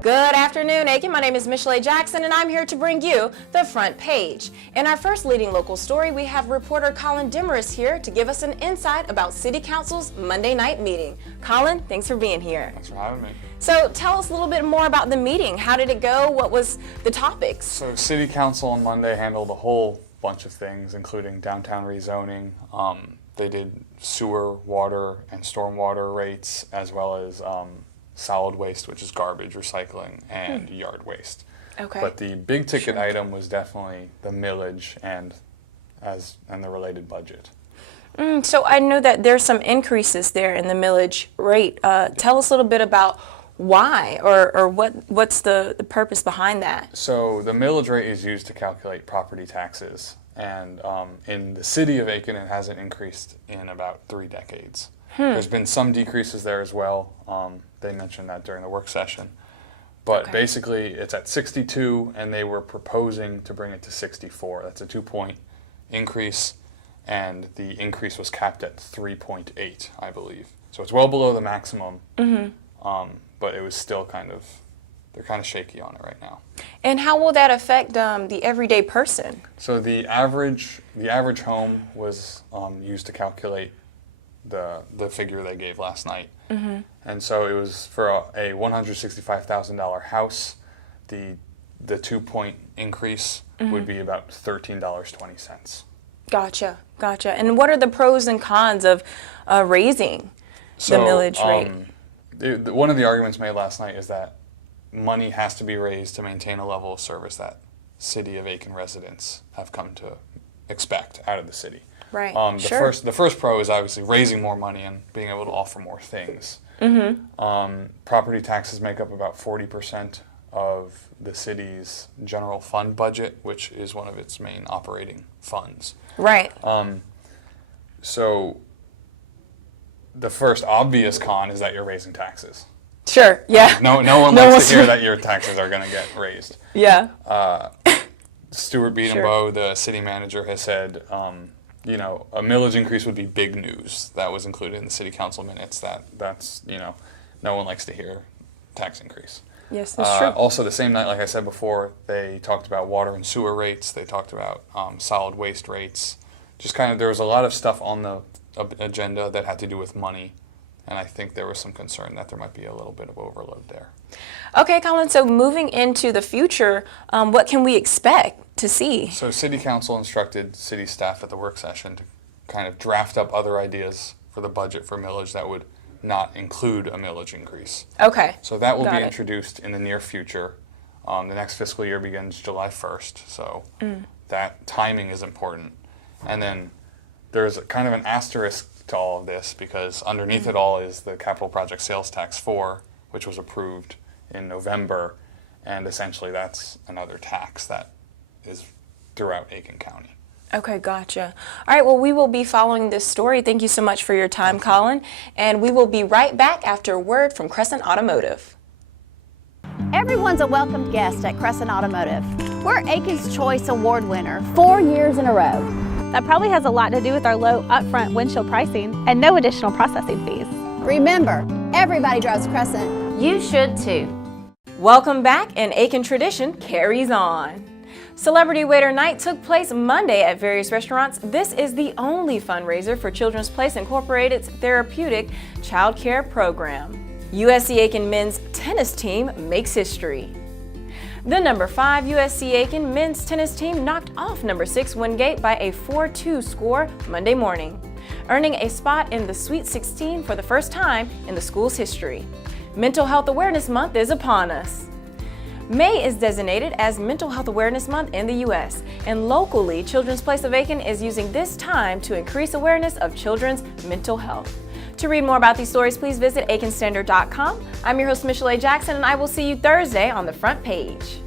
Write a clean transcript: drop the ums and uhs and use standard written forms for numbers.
Good afternoon, Aiken. My name is Michel'le Jackson, and I'm here to bring you the front page. In our first leading local story, we have reporter Colin Demarest here to give us an insight about City Council's Monday night meeting. Colin, thanks for being here. Thanks for having me. So tell us a little bit more about the meeting. How did it go? What was the topics? So City Council on Monday handled a whole bunch of things, including downtown rezoning. They did sewer, water, and stormwater rates, as well as solid waste, which is garbage, recycling, and yard waste. Okay. But the big ticket item was definitely the millage and the related budget. So I know that there's some increases there in the millage rate. Tell us a little bit about why or what's the purpose behind that? So the millage rate is used to calculate property taxes, and in the city of Aiken it hasn't increased in about 3 decades. There's been some decreases there as well. They mentioned that during the work session. But basically it's at 62 and they were proposing to bring it to 64. That's a 2-point increase, and the increase was capped at 3.8, I believe. So it's well below the maximum, but it was still they're kind of shaky on it right now. And how will that affect the everyday person? So the average home was used to calculate the figure they gave last night. And so it was for a $165,000 house, the 2-point increase would be about $13.20. Gotcha. And what are the pros and cons of raising the millage rate? One of the arguments made last night is that money has to be raised to maintain a level of service that City of Aiken residents have come to expect out of the city. Right. The first pro is obviously raising more money and being able to offer more things. Property taxes make up about 40% of the city's general fund budget, which is one of its main operating funds. Right. So the first obvious con is that you're raising taxes. Sure. Yeah. No one likes to hear that your taxes are going to get raised. Yeah. Stuart Beatonbow, the city manager, has said, a millage increase would be big news. That was included in the city council minutes. That's no one likes to hear tax increase. Yes, that's true. Also, the same night, like I said before, they talked about water and sewer rates. They talked about solid waste rates. There was a lot of stuff on the agenda that had to do with money. And I think there was some concern that there might be a little bit of overload there. Okay, Colin, so moving into the future, what can we expect to see? So City Council instructed city staff at the work session to kind of draft up other ideas for the budget for millage that would not include a millage increase. Okay. So that will be introduced in the near future. The next fiscal year begins July 1st, so that timing is important. And then there's kind of an asterisk to all of this, because underneath it all is the Capital Project Sales Tax 4, which was approved in November, and essentially that's another tax that is throughout Aiken County. Okay, gotcha. All right, well, we will be following this story. Thank you so much for your time, Colin, and we will be right back after a word from Crescent Automotive. Everyone's a welcome guest at Crescent Automotive. We're Aiken's Choice Award winner 4 years in a row. That probably has a lot to do with our low upfront windshield pricing and no additional processing fees. Remember, everybody drives Crescent. You should too. Welcome back, and Aiken tradition carries on. Celebrity Waiter Night took place Monday at various restaurants. This is the only fundraiser for Children's Place Incorporated's therapeutic child care program. USC Aiken men's tennis team makes history. The number 5 USC Aiken men's tennis team knocked off number 6 Wingate by a 4-2 score Monday morning, earning a spot in the Sweet 16 for the first time in the school's history. Mental Health Awareness Month is upon us. May is designated as Mental Health Awareness Month in the U.S., and locally, Children's Place of Aiken is using this time to increase awareness of children's mental health. To read more about these stories, please visit aikenstandard.com. I'm your host, Michel'le Jackson, and I will see you Thursday on the front page.